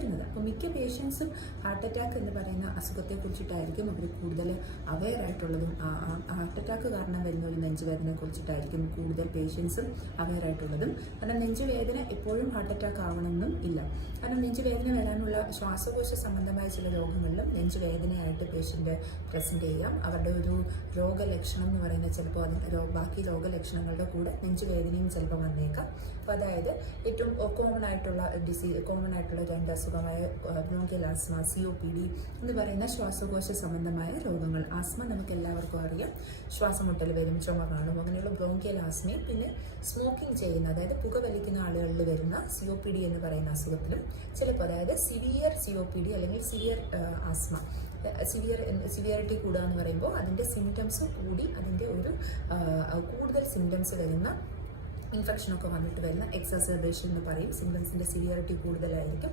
വരുന്നത്. അപ്പോൾ മിക്ക പേഷ്യൻസും ഹാർട്ട് അറ്റാക്ക് എന്ന് പറയുന്ന അസുഖത്തെ കുറിച്ചിട്ടായിരിക്കും അവർ കൂടുതൽ അവെയർ ആയിട്ടുള്ളതും ഹാർട്ട് അറ്റാക്ക് കാരണം വരുന്ന ഒരു നെഞ്ചുവേദനയെ കുറിച്ചിട്ടായിരിക്കും കൂടുതൽ പേഷ്യൻസും അവെയർ ആയിട്ടുള്ളതും. കാരണം നെഞ്ചുവേദന എപ്പോഴും ഹാർട്ട് അറ്റാക്ക് ആവണമെന്നും ഇല്ല. കാരണം നെഞ്ചുവേദന വരാനുള്ള ശ്വാസകോശ സംബന്ധമായ ചില രോഗങ്ങളിലും നെഞ്ചുവേദനയായിട്ട് പേഷ്യൻ്റ് പ്രസൻറ്റ് ചെയ്യാം. അവരുടെ ഒരു രോഗലക്ഷണം എന്ന് പറയുന്നത് ചിലപ്പോൾ ബാക്കി രോഗലക്ഷണങ്ങളുടെ കൂടെ നെഞ്ചുവേദനയും ചിലപ്പോൾ വന്നേക്കാം. അപ്പോൾ അതായത് ഏറ്റവും കോമൺ ആയിട്ടുള്ള രണ്ട് അസുഖമായ ബ്രോങ്കിയൽ ആസ്മ, COPD എന്ന് പറയുന്ന ശ്വാസകോശ സംബന്ധമായ രോഗങ്ങൾ. ആസ്മ നമുക്ക് എല്ലാവർക്കും അറിയാം, ശ്വാസമുട്ടൽ വരും, ചുമ കാണും. അങ്ങനെയുള്ള ബ്രോങ്കിയൽ ആസ്മയും പിന്നെ സ്മോക്കിംഗ് ചെയ്യുന്ന, അതായത് പുകവലിക്കുന്ന ആളുകളിൽ വരുന്ന COPD എന്ന് പറയുന്ന അസുഖത്തിലും ചിലപ്പോൾ, അതായത് സിവിയർ COPD അല്ലെങ്കിൽ സിവിയർ ആസ്മ, സിവിയറിറ്റി കൂടുക എന്ന് പറയുമ്പോൾ അതിൻ്റെ സിംറ്റംസ് കൂടി, അതിൻ്റെ ഒരു കൂടുതൽ സിംറ്റംസ് വരുന്ന ഇൻഫെക്ഷനൊക്കെ വന്നിട്ട് വരുന്ന എക്സസർബേഷൻ എന്ന് പറയും. സിംറ്റംസിൻ്റെ സിവിയറിറ്റി കൂടുതലായിരിക്കും.